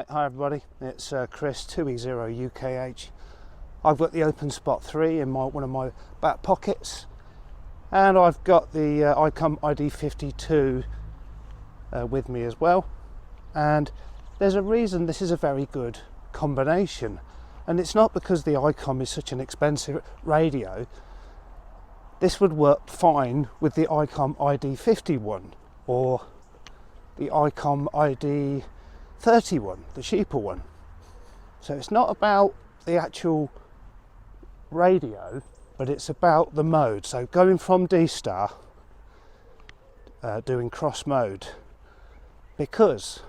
Right, hi everybody, it's Chris 2E0UKH. I've got the OpenSpot 3 in one of my back pockets, and I've got the ICOM ID52 with me as well. And there's a reason this is a very good combination, and it's not because the ICOM is such an expensive radio. This would work fine with the ICOM ID51 or the ICOM ID31, the cheaper one. So it's not about the actual radio, but it's about the mode. So going from D-Star, doing cross mode, because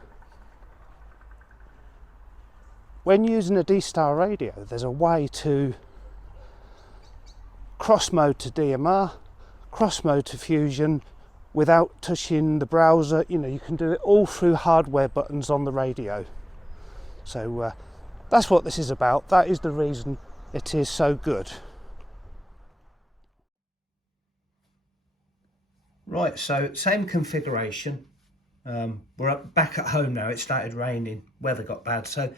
when using a D-Star radio, there's a way to cross mode to DMR, cross mode to Fusion, without touching the browser. You know, you can do it all through hardware buttons on the radio. So that's what this is about. That is the reason it is so good. Right, so same configuration. We're back at home now. It started raining, weather got bad. So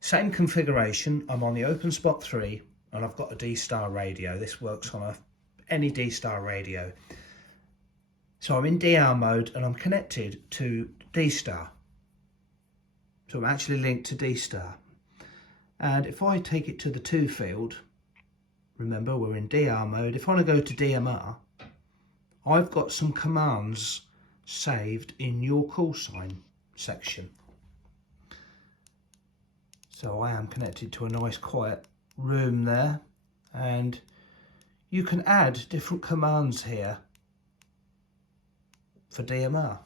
same configuration. I'm on the OpenSpot 3 and I've got a D-Star radio. This works on any D-Star radio. So I'm in DR mode and I'm connected to D-Star. So I'm actually linked to D-Star. And if I take it to the 2 field, remember we're in DR mode. If I want to go to DMR, I've got some commands saved in your call sign section. So I am connected to a nice quiet room there, and you can add different commands here for DMR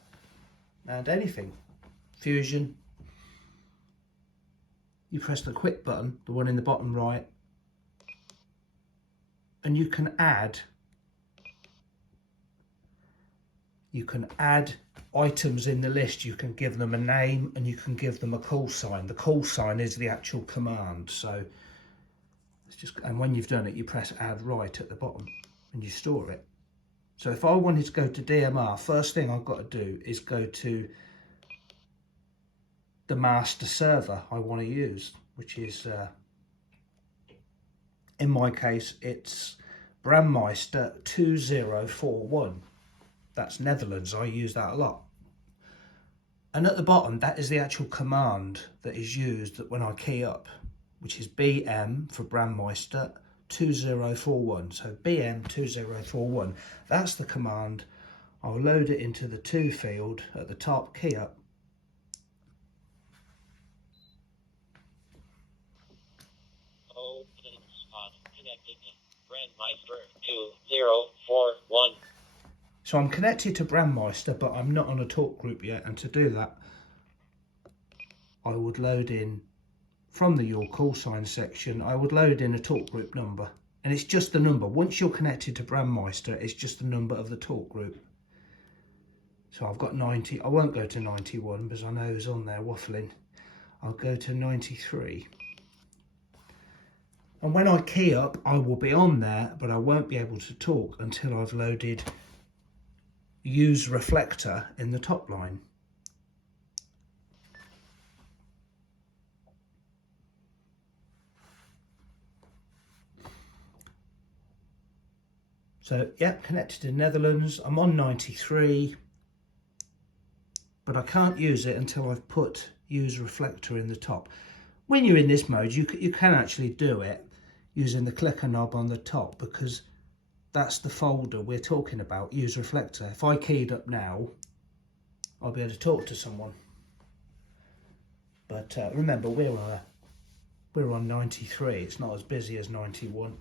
and anything. Fusion, you press the quick button, the one in the bottom right, and you can add items in the list. You can give them a name and you can give them a call sign. The call sign is the actual command. So it's just, and when you've done it, you press add right at the bottom and you store it. So if I wanted to go to DMR, first thing I've got to do is go to the master server I want to use, which is, in my case, it's Brandmeister 2041. That's Netherlands. I use that a lot. And at the bottom, that is the actual command that is used that when I key up, which is BM for Brandmeister 2041. So BM 2041. That's the command. I'll load it into the 2 field at the top, key up. OpenSpot connected to Brandmeister 2041. So I'm connected to Brandmeister, but I'm not on a talk group yet. And to do that, I would load in from the Your Call Sign section. I would load in a talk group number, and it's just the number. Once you're connected to Brandmeister, it's just the number of the talk group. So I've got 90. I won't go to 91 because I know who's on there waffling. I'll go to 93. And when I key up, I will be on there, but I won't be able to talk until I've loaded Use Reflector in the top line. So yeah, connected to Netherlands. I'm on 93, but I can't use it until I've put Use Reflector in the top. When you're in this mode, you can actually do it using the clicker knob on the top, because that's the folder we're talking about, Use Reflector. If I keyed up now, I'll be able to talk to someone. But remember, we're on 93. It's not as busy as 91.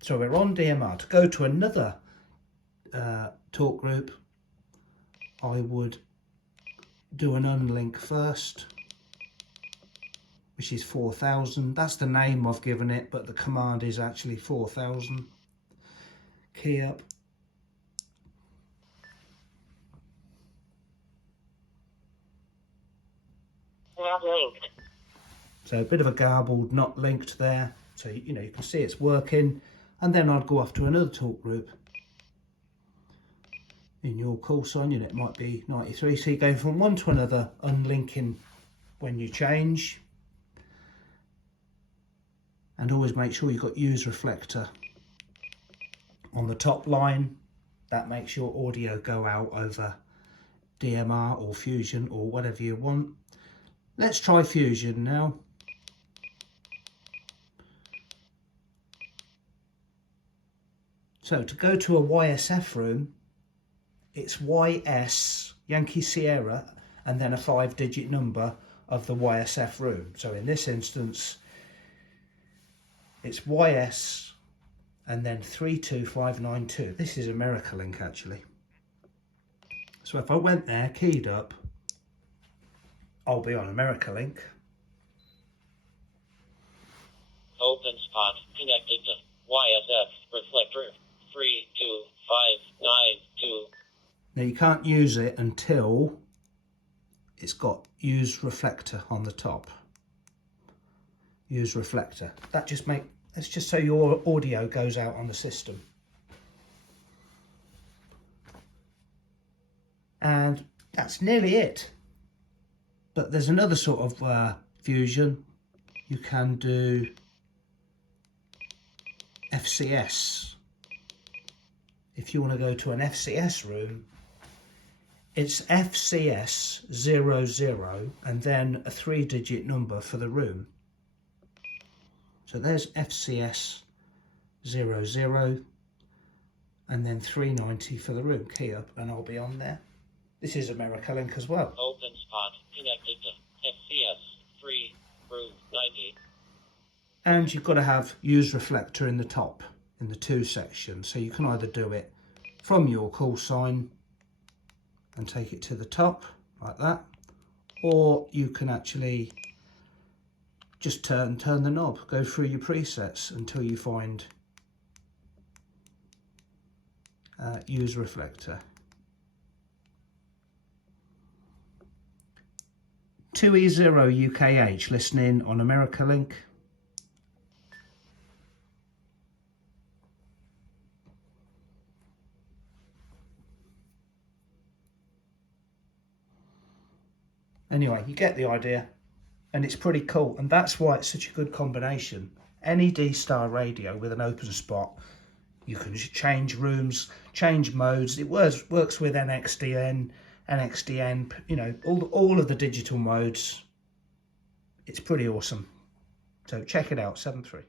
So we're on DMR. To go to another talk group, I would do an unlink first, which is 4000. That's the name I've given it, but the command is actually 4000. Key up. Not linked. So a bit of a garbled not linked there. So, you know, you can see it's working. And then I'd go off to another talk group. In your call sign unit, it might be 93. So you're going from one to another, unlinking when you change. And always make sure you've got use reflector on the top line. That makes your audio go out over DMR or Fusion or whatever you want. Let's try Fusion now. So to go to a YSF room, it's YS, Yankee Sierra, and then a 5-digit number of the YSF room. So in this instance, it's YS and then 32592. This is America-Link actually. So if I went there, keyed up, I'll be on America-Link. Open spot connected to YSF reflector 32592. Now you can't use it until it's got use reflector on the top. Use reflector. That's just so your audio goes out on the system. And that's nearly it. But there's another sort of Fusion. You can do FCS. If you want to go to an FCS room, it's FCS 00 and then a 3-digit number for the room. So there's FCS 00 and then 390 for the room. Key up and I'll be on there. This is America-Link as well. Open spot connected to FCS 390. And you've got to have use reflector in the top, in the 2 sections. So you can either do it from your call sign and take it to the top like that, or you can actually just turn the knob, go through your presets until you find use reflector. 2E0 UKH listening on America-Link. Anyway, you get the idea, and it's pretty cool, and that's why it's such a good combination. Any D-Star radio with an open spot, you can change rooms, change modes. It works with NXDN, you know, all of the digital modes. It's pretty awesome. So check it out, 7.3.